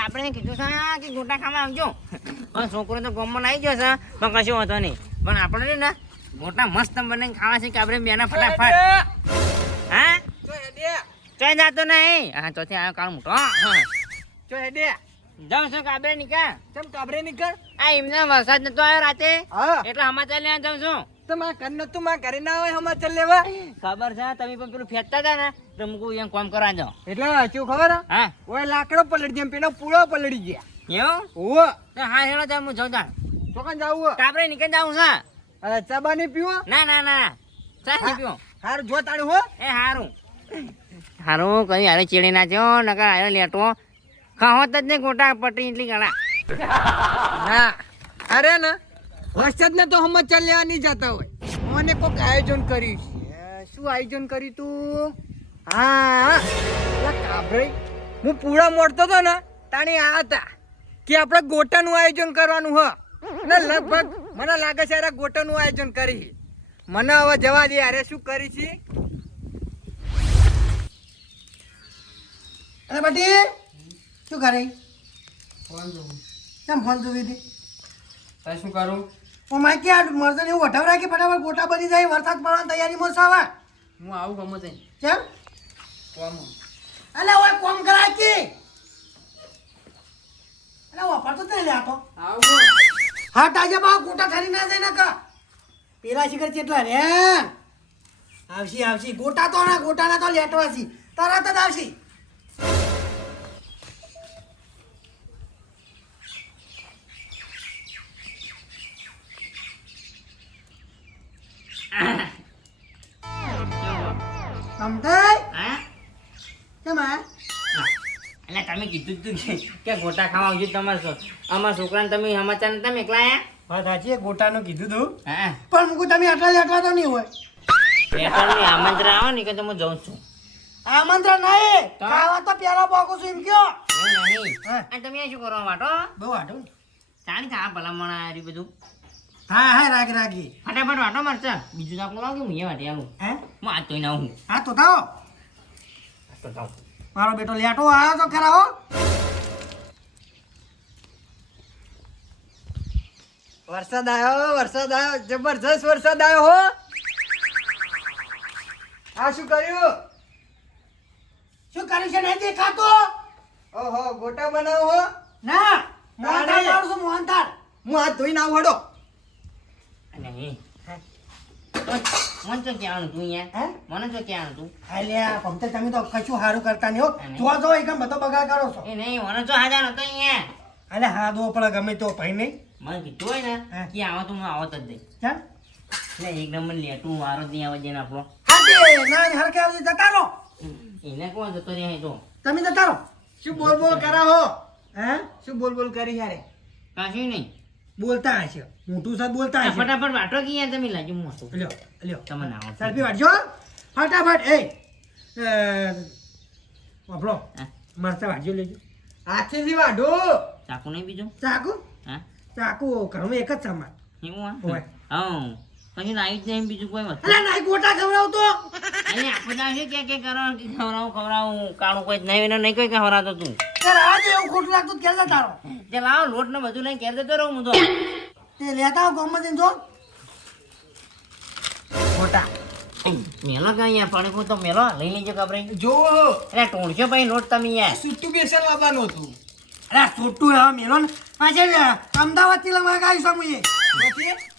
આપણે કીધું છે કે ગોટા ખાવા આવજો પણ છોકરો તો ગમમાં આવી ગયો છે પણ કશું હોતો નહીં પણ આપણે ને ગોટા મસ્ત બનાવીને ખાવા છે કે આપણે બેના ફટાફટ હા ચોય જાતો નહીં હા ચોથી આવ્યો કાળ મોટો ચો હેડે જાઉં છું કાબરે નીકળ ચમ કાબરે નીકળ આ એમને વરસાદ નતો આવ્યો રાતે હા એટલે સમાચાર લેવા જાઉં છું તો માં કન તું માં ઘરે ના હોય સમાચાર લેવા ખબર છે તમે પણ પેલું ફેંકતા હતા ને તો મૂકું એમ કામ કરવા જાઓ એટલે શું ખબર હા ઓય લાકડો પલળી જેમ પેલો પૂળો પલળી ગયા એવું ઓવો તો હા હેડો ત્યાં હું જાઉં ત્યાં ચોકન જાવું કાબરે નીકળ જાઉં છે ચા ની પીવો ના ના ના ચા નહીં પીવો હાર જો તાળું હો એ હારું હારું કઈ હારે ચેડી નાખ્યો નકર હારે લેટો ખાવત જ નહીં ગોટા પટી એટલી ગળા ના અરે ને વરસાદ ને તો સમાચાર લેવા નહીં જતા હોય મને કોઈક આયોજન કર્યું છે શું આયોજન કર્યું તું હા કાબરે હું પૂળા મોડતો હતો ને તાણી આ હતા કે આપણે ગોટાનું આયોજન કરવાનું હ ને લગભગ મને લાગે છે અરે ગોટાનું આયોજન કરી મને હવે જવા દે અરે શું કરી છે અરે બટી શું કરે કેમ ફોન જોવી હતી શું કરું ઓ માય ક્યાં મરતો એવું વઢાવ રાખી ફટાફટ ગોટા બની જાય વરસાદ પડવાની તૈયારીમાં છે હવે હું આવું ગમે તે કેમ કોમ અલે ઓય કોમ કરાય કે અલે વાપરતો જ નહીં લે આ તો આવું હાટ આજે બા ગોટા થરી ના જાય ને કા પેલા શિખર કેટલા રે આવશી આવશી ગોટા તો ના ગોટાના તો લેટવાસી તરત જ આવશી સમજાય હા કેમ આ એટલે તમે કીધું તું કે ગોટા ખાવા આવજો તમારે અમારા છોકરાને તમે સમાચાર નતા એકલા વાત સાચી ગોટાનું કીધું તું હા પણ મુકુ તમે આટલા લેટવા તો નહીં હોય લેટરની આમંત્રણ આવે ને કે તો હું જાઉં છું આમંત્રણ નહીં તો? ખાવા તો પેલા બોકું છું એમ કયો એવું નહીં હા. અને તમે શું કરવા વાટો બહુ આટું ચાણી થા ભલામણ આ રહ્યું બધું હા હા રાખી ફટાફટ વાટો મારશે બીજું તો આપણું લાગે હું એ વાટી આવું હે હું આ તોય ના હું હા તો થાઓ તો જાઉં મારો બેટો લેટો આવ્યો તો ખરા હો વરસાદ આવ્યો જબરજસ્ત વરસાદ આવ્યો હો આ શું કર્યું શું કર્યું છે નહીં દેખાતો ઓહો ગોટા બનાવો હો ના મોહનથાળ લાવું છું મોહનથાળ હું હાથ ધોઈને આવું હડો નહીં મને તો ક્યાં તું હે? અહીંયા મને તો ક્યાં તું અલ્યા પમતે તમે તો કશું સારું કરતા નહીં હો નહીં. જો જો એકદમ બધો બગાડ કરો છો એ નહીં મને તો હાજર હતો અહીંયા અલે હા દો પડે ગમે તો ભાઈ નહીં મને કીધું હોય ને હા. કે આવો તો હું આવત જ દઈ ચાલ એટલે એક નંબર લેટું મારો જ નહીં આવે જઈને આપણો હાથે ના હરકે આવજે જતા રહો એને કોણ જતો રહ્યા તો તમે જતા રહો શું બોલ બોલ કરા હો હે શું બોલ બોલ કરી યારે કાશું નહીં બોલતા હશે મોટું સાહેબ બોલતા હશે ફટાફટ વાટો કે યાર તમે લાગ્યું મોટું લ્યો લ્યો તમને આવો સેલ્ફી વાટજો ફટાફટ એ વાપરો હા. મરચા વાટજો લેજો હાથેથી વાઢો ચાકુ નહીં બીજું ચાકુ હા ચાકુ ઘરમાં એક જ સામાન એવું હોય. હા પછી લાવી જ નહીં બીજું કોઈ વસ્તુ અલે નાઈ ગોટા ખવડાવતો અહીંયા આપણે ત્યાં છે કે ખવડાવું કાળું કોઈ જ નહીં એને નહીં કોઈ ખવડાવતો તું ત્યારે આજે એવું ખોટું લાગતું તો ક્યાં જતા રહો જે લાવો લોટ ને બધું લઈને ઘેર જતો રહું હું તો તે લેતા આવો ગામમાં જઈને જો ખોટા મેલો કે અહીંયા પડે તો મેલો લઈ લેજો કપડે જો એટલે ટોળશો ભાઈ લોટ તમે યાર સુટ્ટું બેસેલ લાવવાનું હતું અરે છોટું હા મેલો ને પાછે અમદાવાદ થી લગાવી સમુએ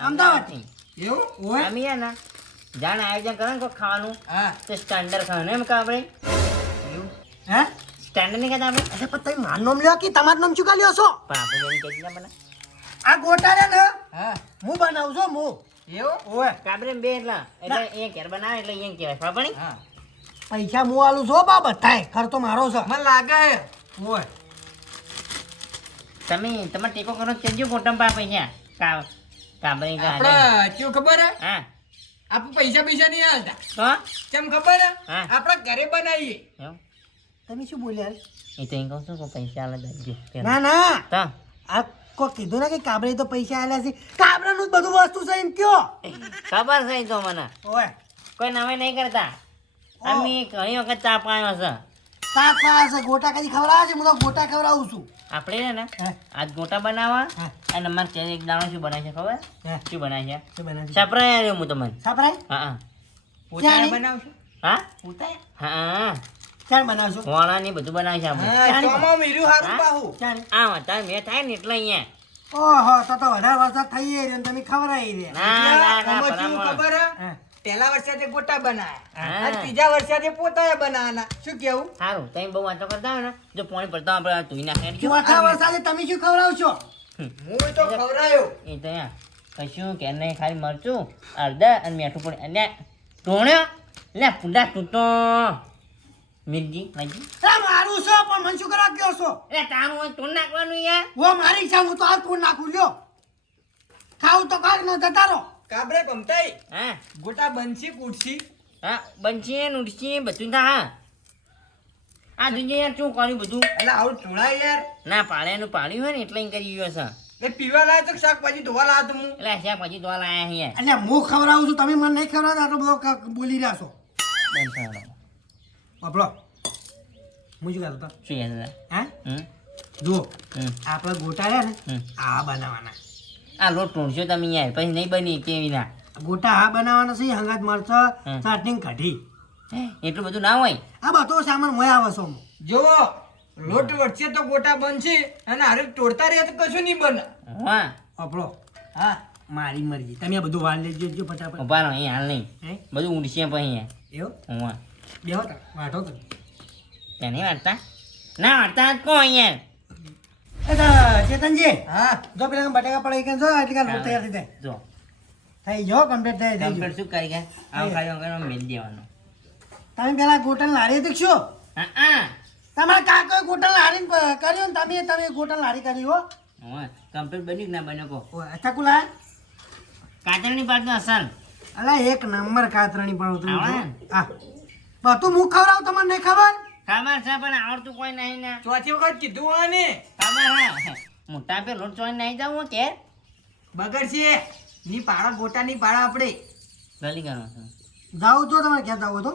અમદાવાદથી એવું ઓય અમે યાર ના જાણે આયોજન કરે ને કોઈ ખાવાનું હા તો સ્ટાન્ડર્ડ ખાવાનું એમ કે આપણે હે સ્ટાન્ડર્ડ નહીં કહેતા આપણે અરે પણ તમે મારું નામ લ્યો કે તમારું નામ શું કા લ્યો છો પણ આપણે એમ કહી દીધા મને આ ગોટા રે ને હા હું બનાવું છું હું એવું ઓય કાબરે બે એટલે અહીંયા ઘેર બનાવે એટલે અહીંયા કહેવાય ખબર પડી હા પૈસા હું આલું છો બા બધાય ખર્ચો મારો છે મને લાગે ઓય તમે તમારે ટેકો કરો કેજો ગોટમ પા પૈસા કાબરે આપણે કેવું ખબર હે હા આપણે પૈસા નહીં હાલતા તો કેમ ખબર હે હા. આપણે ઘરે બનાવીએ એવું તમે શું બોલ્યા એ તો એમ કહું છું કે પૈસા આલે દેજો ના ના તો આ કોઈ કીધું ને કે કાબરે તો પૈસા આલ્યા છે કાબરાનું જ બધું વસ્તુ છે એમ કયો ખબર છે તો મને ઓય કોઈ નામે નહીં કરતા ઓ. અમે ઘણી વખત ચા પાયો છે સાત પાસ ગોટા કદી ખવડાવે છે હું તો ગોટા ખવડાવું છું આપણે ને હા. આજ ગોટા બનાવવા હા. અને અમારે ત્યાં એક દાણો શું બનાવે છે ખબર હા. શું બનાવે છે શું બનાવ્યું? સપરાય આવ્યો હું તમને સાંભળાય? હા હા ક્યાં બનાવશું હા ઉતાય હા ક્યાં બનાવશો વાળા ને બધું બનાવે છે આપણે હા ચોમા મીરું હારું હા? પાહુ ક્યાં આ વધારે મેં થાય ને એટલે અહીંયા ઓહો તો વધારે વરસાદ થઈ રહ્યો ને તમે ખવડાવી રહ્યા ના ના ના આમાં કેવું ભલામણ. ખબર હે? હા. પહેલા વર્ષે તે ગોટા બનાયા હા. અને ત્રીજા વર્ષે પોતાએ બનાવવાના શું કેવું સારું તમે બહુ વાતો કરતા હોય ને જો પાણી પડતા હોય આપણે ધોઈ નાખે ચોથા વરસાદે તમે શું ખવડાવશો હું તો ખવરાયો એ તો યા કશું કે નહીં ખાલી મરચું અડધા અને મીઠું પડે અને ટોણ્યો લે પૂડા તૂટો મિરજી ભાજી મારું છો પણ મન શું કરવા ગયો છો એટલે તારું હોય ટોણ નાખવાનું યાર ઓ મારી ઈચ્છા હું તો હાથ ફોન નાખું લ્યો ખાવું તો કાઢ ન જતા રહો કાબરે પમતાઈ હા ગોટા બનશી કૂટશી હા બનશી નુડશી બધું થા હા આ દુનિયા યાર શું કર્યું બધું એટલે આવું ઢોળાય યાર ના પાળ્યાનું પાડ્યું હોય ને એટલે ઈ કરી ગયો છે એ પીવા લાય તો શાકભાજી ધોવા લાયો તો હું એટલે શાકભાજી ધોવા લાયા અહીંયા એટલે હું ખવડાવું છું તમે મને નહીં ખવડાવતા આટલો બધો બોલી રહ્યા છો બંધ થવાનો બાપડો હું શું કહેતો હતો? શું યાદ હા હમ જુઓ હમ આપણે ગોટા રહ્યા ને હમ આ બનાવવાના આ લોટ ટોણશો તમે યાર પછી નહીં બની કેવી ના ગોટા આ બનાવવાના છે હંગાત મરચા હમ. ચટણી કઢી એટલું બધું ના હોય આ બધો સામાન મોય આવે છો જો લોટ વચ્ચે તો ગોટા બનશે અને હારે તોડતા રહે તો કશું નહીં બને હા બાપડો હા મારી મરજી તમે આ બધું વાળ લેજો જો ફટાફટ ઉભા રહો અહીંયા હાલ નહીં હે બધું ઉડશે પછી અહીંયા એવું હા બેહો તા વાઢો તો ત્યાં નહીં વાંચતા ના વાંચતા જ કહો અહીંયા એ તો ચેતનજી હા જો પેલા બટાકા પડાઈ કે જો એટલે કે લોટ તૈયાર થઈ જાય જો થઈ ગયો કમ્પ્લીટ થઈ ગયો કમ્પ્લીટ શું કરી ગયા આવું ખાલી વગર મેળ દેવાનું તમે પેલા ગોટલ લારી દેખશો હા હા તમારા કાકોએ ગોટલ લારી કર્યું ને તમે ગોટલ લારી કરી હો હા કમ્પ્લીટ બન્યું કે ના બન્યો કહો અચ્છા કુલા કાતરની પાડતો અસલ અલા એક નંબર કાતરણી પણ હતું આવા? હા બધું મુખ ખવડાવું તમને નહીં ખબર ખબર છે પણ આવડતું કોઈ નહીં ને ચોથી વખત કીધું હોય ને ખબર હા મોટા પે લોટ ચોઈ નહીં જાવ કે બગડશે ની પાડા ગોટા ની પાડા આપણે જલ્દી કરો જાઓ તો તમારે ક્યાં જાવ તો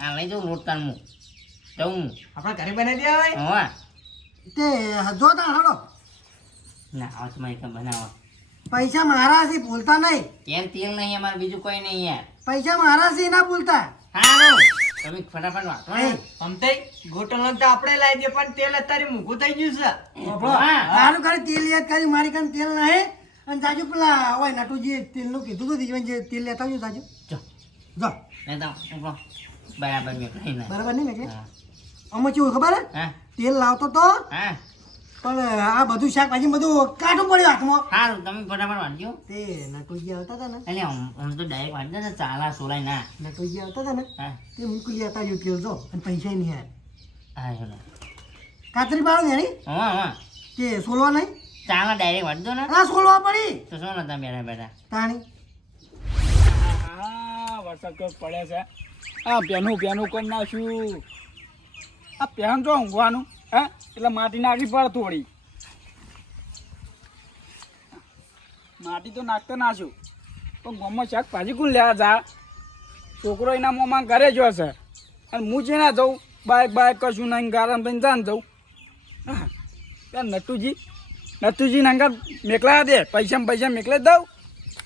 આ લઈ જાઉં લોટ કાન હું જવું આપણા ઘરે બનાવી દેવાય હા તે જો તા હડો ના આવા તમારી કામ બનાવો પૈસા મારા છે ભૂલતા નહીં તેલ તેલ નહીં અમારે બીજું કોઈ નહીં યાર પૈસા મારા છે ના ભૂલતા હાલો તમે ફટાફટ વાંચો એ, અમતાઈ ગોટલ તો આપણે લાવી દે પણ તેલ અત્યારે મૂકું થઈ ગયું છે બાપડો, હા. સારું કરી તેલ યાદ કરી મારી કાન તેલ નહીં અને જાજુ પેલા ઓય નટુજી તેલનું કીધું હતું જીવન જે તેલ લેતા આવજો જાજુ જો જો લેતા ઉભો બરાબર મેં કહી ના બરાબર નહીં મેં હા અમે કેવું ખબર હે હા તેલ લાવતો તો હા પણ આ બધું શાકભાજી બધું કાઢું પડ્યું હાથમાં સારું તમે ફટાફટ વાંચજો તે નટુજી આવતા હતા ને એટલે આમ તો ડાયરેક્ટ વાંચજો ને ચાલા સોલાય ના નટુજી આવતા હતા ને હા તે મૂકી લેતા આવ્યું તેલ તો અને પૈસા નહીં યાર હા ચલો કાતરી પાડો ને હા હા તે સોલવા નહીં ચાલા ડાયરેક્ટ વાંચજો ને આ સોલવા પડી તો શું નતા બેઠા બેઠા તાણી હા વરસાદ તો પડે છે આ પેનું કરી નાખ્યું આ પેન જો ઊંઘવાનું હે એટલે માટી નાખી પડે થોડી માટી તો નાખતો નાખ્યું પણ ગામમાં શાકભાજી કોણ લેવા જા છોકરો એના મોંમાં ઘરે જ હશે અને હું જે ના જાઉં બાઇક કશું નહીં ગારામ થઈને જાન જાઉં હા ત્યાં નટુજી નાંગા મેકલા દે પૈસા મેકલે દઉં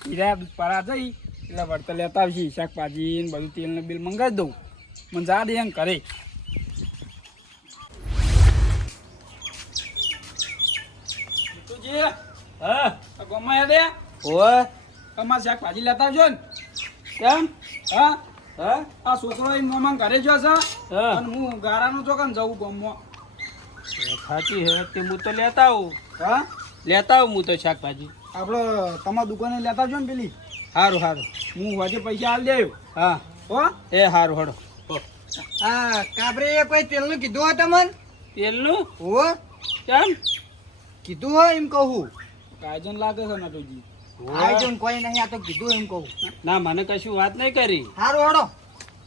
હીરા પરા જઈ એટલે વળતર લેતા આવશી શાકભાજી ને બધું તેલનું બિલ મંગાવી દઉં મને જા દે એમ કરે હા ગમાયા દે ઓય તમારે શાકભાજી લેતા આવજો ને કેમ હા હા આ છોકરો એ મોમાં ઘરે જો છે અને હું ગારાનું ચોકન જવું ગામમાં ખાતી હે તે હું તો લેતા આવું હા લેતા આવું હું તો શાકભાજી આપણે તમારા દુકાને લેતા આવજો ને પેલી સારું સારું હું વાજે પૈસા આલી દેયો હા હો એ સારું હડો હા કાબરે કોઈ તેલનું કીધું હોય તમને તેલનું હો કેમ કીધું હોય એમ કહું કાયજન લાગે છે નટુજી આયોજન કોઈ નહીં આ તો કીધું એમ કહું ના મને કશું વાત નહીં કરી હારું હડો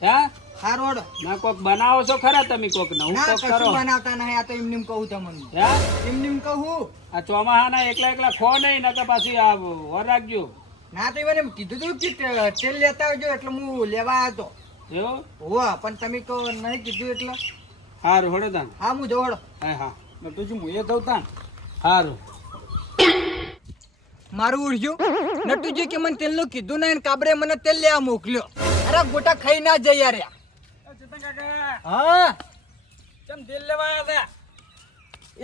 હે હારું હડો ના કોક બનાવો છો ખરા તમે કોક નવું ના કોક કરો કશું બનાવતા નહીં આ તો એમને એમ કહું તમને હે એમને એમ કહું આ ચોમાહાના એકલા ખો નહીં નકર પાછી આ વર રાખજો ના તો મને કીધું તું કે તેલ લેતા આવજો એટલે હું લેવા આવ્યો હતો એવું હો પણ તમે કહો નહીં કીધું એટલે હારું હળો તાન હા હું જોડો હા હા નટુજી હું એ જઉં તાન હારું મારું ઉડ્યું નટુજી કે મને તેલનું કીધું નહીં ને કાબરે મને તેલ લેવા મોકલ્યો. અરે ગોટા ખાઈ ના જઈ યાર. ચેતન કાકા હા ચમ તેલ લેવા આવ્યા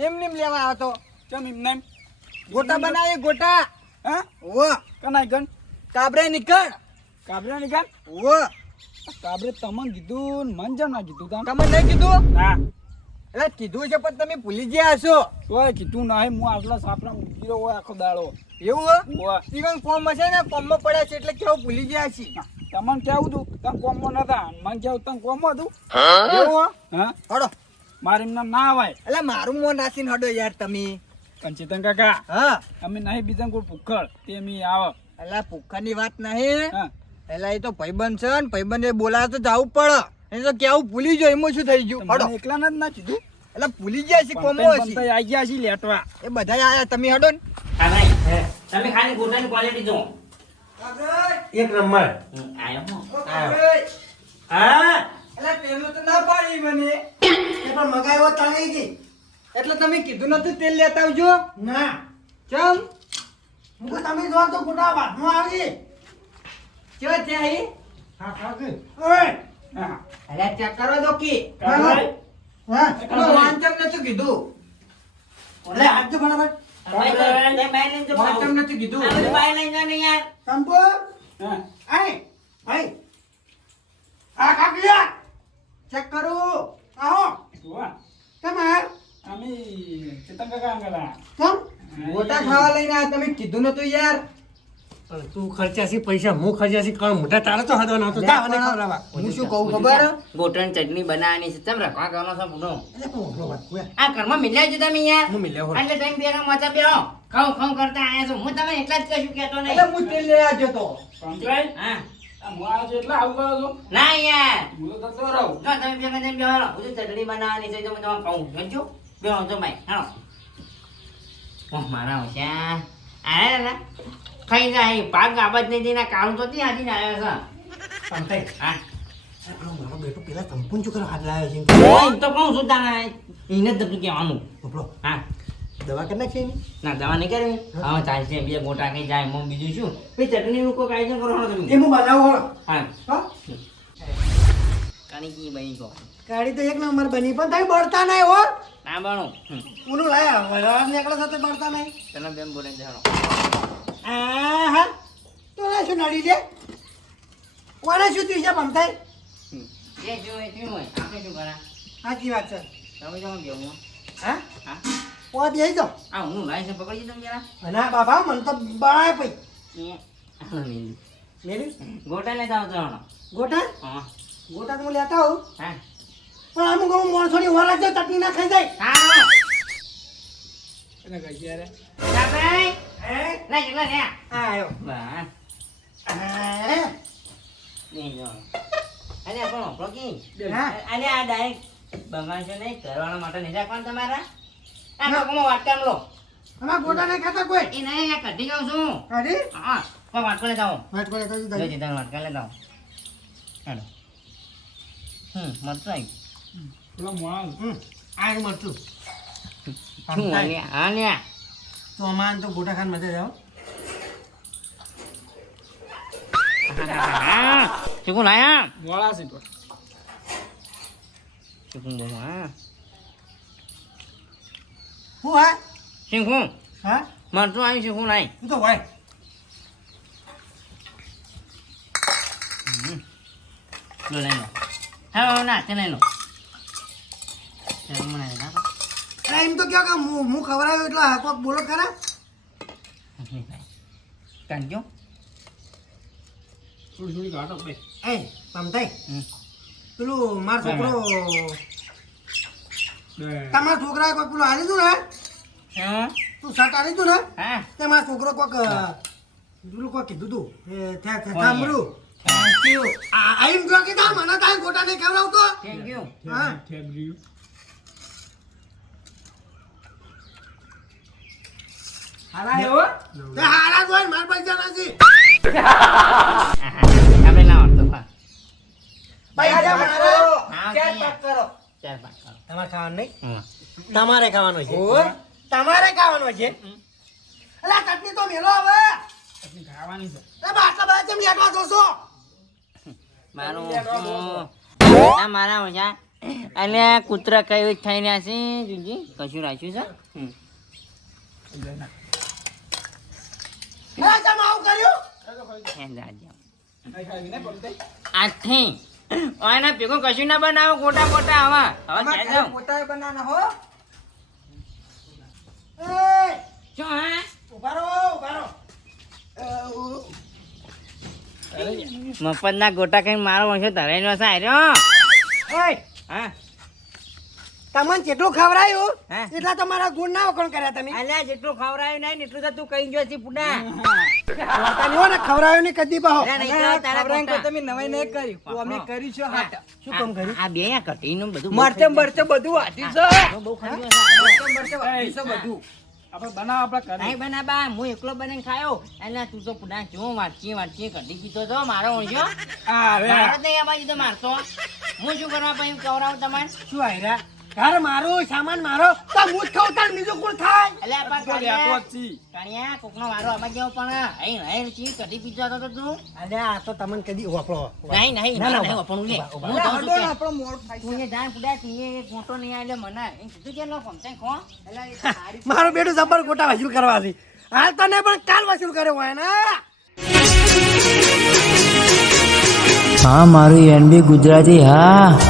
એમને એમ લેવા આવ્યો તો. હતા ચમ એમને એમ? ગોટા બનાવી ગોટા. હા ઓ કનાય ગન કાબરે નીકળ. કાબરા ની ગાન ઓ કાબરે તમને કીધું ને મન જમ ના કીધું તાન તમે નહીં કીધું? ના એટલે કીધું છે પણ તમે ભૂલી ગયા હશો. તોય કીધું ના હું આટલા સાપરા મૂકી હોય આખો દાડો એવું હો? ઓય જીવન ફોર્મ હશે ને ફોર્મમાં પડ્યા છે એટલે કેવું ભૂલી ગયા છે. તમને કેવું તું તમે કોમમાં નતા મને કેવું તમે કોમમાં હતું એવું હો? હા હડો મારે એમના ના આવાય એટલે મારું મોં નાસીને હડો યાર તમે. પણ ચેતન કાકા હા અમે નહીં બીજા કોઈ ભૂખડ તે મી આવો એટલે ભૂખાની વાત નહીં. હા એટલે એ તો ભાઈબંધ છે ને ભાઈબંધ બોલાવે તો જવું પડે. એ તો કેવું ભૂલી ગયો એમાં શું થઈ ગયું? હડો મને એકલા જ ના કીધું એટલે ભૂલી ગયા છે કોમો પણ આઈ ગયા છે લેટવા એ બધા આયા તમે હડો ને. હા ભાઈ તમે ખાલી ગોટાની ક્વોલિટી જો. એક નંબર આયો હું. હા એટલે તેલનું તો ના પાડી મને. એ પણ મગાવ્યો તને જી એટલે તમે કીધું નતું તેલ લેતા આવજો. ના ચમ હું કહું તમે જો તો ગોટા વાતમાં આવી ચો ત્યાં હી? હા ખાકે ઓય હા અરે ચેક કરો તો કી. હા હા તમે વાંચમ નતું કીધું. લે હાથ જો બરાબર ભાઈ તો બાય લઈને જો. વાંચમ નતું કીધું. આ બધું બાય લઈને જો ને યાર. સંપો હા આય ભાઈ આ કાકિયા ચેક કરો. આવો વાહ તમે અમે ચેતન કાકા અંગલા કેમ ગોટા ખાવા લઈને આયા તમે કીધું નતું યાર. તું ખર્ચાસી પૈસા હું ખર્ચાસી કોણ મોટા તારે તો હતો નતો જા મને ખવડાવવા હું શું કહું ખબર? ગોટાની ચટણી બનાવવાની છે તમે રખવા કરવાનો છો પૂરો. એટલે કોણ વાત કોઈ આ ઘરમાં મિલ્યા છો તમે યાર. હું મિલ્યો હો એટલે તમે બેરા મચા બેહો. ખાઉં ખાઉં કરતા આયા છો. હું તમને એટલા જ કશું કહેતો એટલે નહીં. હું તેલ લેવા જતો. પંચાય હા આ મારા જેટલા આવું કરો છો ના યાર. હું તો જતો રહું જો તમે ભેગા થઈને બેહો. બધું ચટણી બનાવવાની છે તો હું તમારે ખાઉં. સમજો? બેહો તો ભાઈ. હાલો. ઓહ મારા હોશિયાર. આયા ને ખાઈ જાય પાક આબાદ નહીં દઈને કાળું તો ત્યાં હાજીને આવ્યા છે. પંતાઈ હા આ મારો બેટો પેલા સંપૂર્ણ ચુકર હાથ લાવ્યો છે ઓય, તો કહું છું તાને એને જ બધું કહેવાનું. બપલો હા દવા કરી નાખી એની ના દવા નહીં કરવી હવે ચાલશે બે ગોટા કઈ જાય એમાં બીજું શું પછી ચટણીનું કોઈ આયોજન કરવાનો એ તમે હું બનાવું હો હા હા કાણી કી બની કહો ગાડી તો એક નંબર બની પણ તમે બળતા નહીં હો ના બનો ઊનું લાયા વરાળ નીકળે સાથે બળતા નહીં તને બેન બોલે જાણો આહા તો ના શું નડી લે કોને શું થયું છે પંતાઈ જે શું હોય શું હોય આપણે શું કરા સાચી વાત છે તમે જાઓ બેવું હા હા ઓ બેસી જાઓ આ હું લાઈસન્સ પકડી તમે જરા અને આ બાબા મને તો બાય પઈ મેલી ગોટા લેતા આવતો હણો ગોટા હા ગોટા તો હું લેતા આવું હા પણ અમુક અમુક માણસોની વરાળ જાય ચટણી ના ખાઈ જાય હા એને કહી યારે ચાપાઈ હે ના કેટલા ને આ આવ્યો બસ હે નહીં જો અરે પણ પ્રોકી હા અરે આ ડાયરેક્ટ બગાડશો નહીં કરવાના માટે નહીં રાખવાનું તમારા આ લોકોમાં વાટકામ લો અમાર ગોટા નહીં ખાતા કોઈ એ નહીં આ કઢી જાઉં છું કાઢી હા કોઈ વાટકો લેતા આવો વાત કરે તો જો દઈ જીતા વાટકા લેતા આવો હેલો મરતું આવી પેલો માણસ આ મરચું શું હા ને તો અમાન તો ગોટા ખાન મજા જાવ ચીકુ લાયા મોળા છે તો ચીકુ બોલો હા હું હા ચીકુ હા મરતું આવી ચીકુ લાઈ તું તો હોય લો લઈ લો હા ના તે લઈ લો મને ના અરે એમ તો ક્યાં કે હું ખવડાવ્યો એટલે કોક બોલો ખરા કાઢજો થોડી થોડી કાઢો બે એ પમતાઈ પેલું મારો છોકરો તમારા છોકરાએ કોઈ પેલું આલી તું ને હા તું શર્ટ આલી તું ને હા તે મારો છોકરો કોક પેલું કોક કીધું તું સાંભળ્યું થેન્ક યુ આઈમ જો કે તા મને તાય ગોટા નહીં ખવડાવતો થેન્ક યુ હા ઠેબર્યું હારા એવો તે હારા જોઈ માર પૈસા નથી આપણે ના વાંધો હા પૈસા મારા હા ચેક કહીએ. કરો. 4-5 કરો. તમારે ખાવાનું નહીં હમ. તમારે ખાવાનું છે ઓહો. તમારે ખાવાનું છે અલા ચટણી તો મેલો હવે ચટણી ખાવાની છે એ બાટલા બધા કેમ લેટવા જોશો મારું આ મારા ઓછા અને કૂતરા કયું થઈ રહ્યા છે જુજી કશું રાખ્યું છે હમ. અલા કેમ આવું કર્યું એ જાજો. આથી ઓયના ભેગું કશું ના બનાવો ગોટા મોટા હવે અમારે ક્યાં જાઉં? પોતાએ બનાવવાના હો. એ શું હા ઉભા રહો મફતના ગોટા ખાઈને મારો વંશો ધરાઈનો છે આર્યો. ઓય હા તમને જેટલું ખવડાયું હે? એટલા તમારા ગુણ ના વખણ કર્યા તમે અલ્યા જેટલું ખવડાયું નહીં ને એટલું તો તું કહી ગયો છે પુડા. ખવડાતા નહીં હો ને ખવડાયું નહીં કદી પાહો અલ્યા નહીં અલા, તો તારા ખવડાવીને ગોટા. કોઈ તમે નવાઈ નહીં કરી તું અમે કરી છે હાટ. શું કામ કર્યું આ બે અહીંયા કઢીનું બધું બહુ મરચે મરચે બધું વાટી છે બહુ ખાધું હશે. મરચે મરચે વાટી છે બધું. આપણે બનાવ આપણે કરી નહીં બનાબા હું એકલો બનાવીને ખાયો એટલે તું તો પુડા જો વાટકી કઢી પીતો તો મારો વંશો અરે મારો તો અહીંયા બાજુ તો મારતો હું શું કરવા પછી કવરાવું તમારે શું આયરા ઘર મારું સામાન મારો તો હું જ ખાઉં તાર બીજું કોણ થાય અલ્યા પણ તો લેતો જ છી. કણિયા કોકનો વારો આમાં જેવો પણ અહીં ચી કઢી પીતો હતો તો તું અલ્યા આ તો તમને કદી વાપરો નહીં નહીં ના, ના, નહીં ઉભા, વપરું લે ઉભા, હું અલા, જાઉં હડો છું ને કે આપણો મોડ થાય તું છે. અહીંયા જાય પુડા તું એ મોટો નહીં આવે મને એમ કીધું કે નો ફમતે ખો અલા, એ તો સારી મારું બેટું જબર ગોટા વસૂલ કરવા છે હાલ તને પણ કાલ વસૂલ કર્યો હોય ને હા મારું એનબી ગુજરાતી હા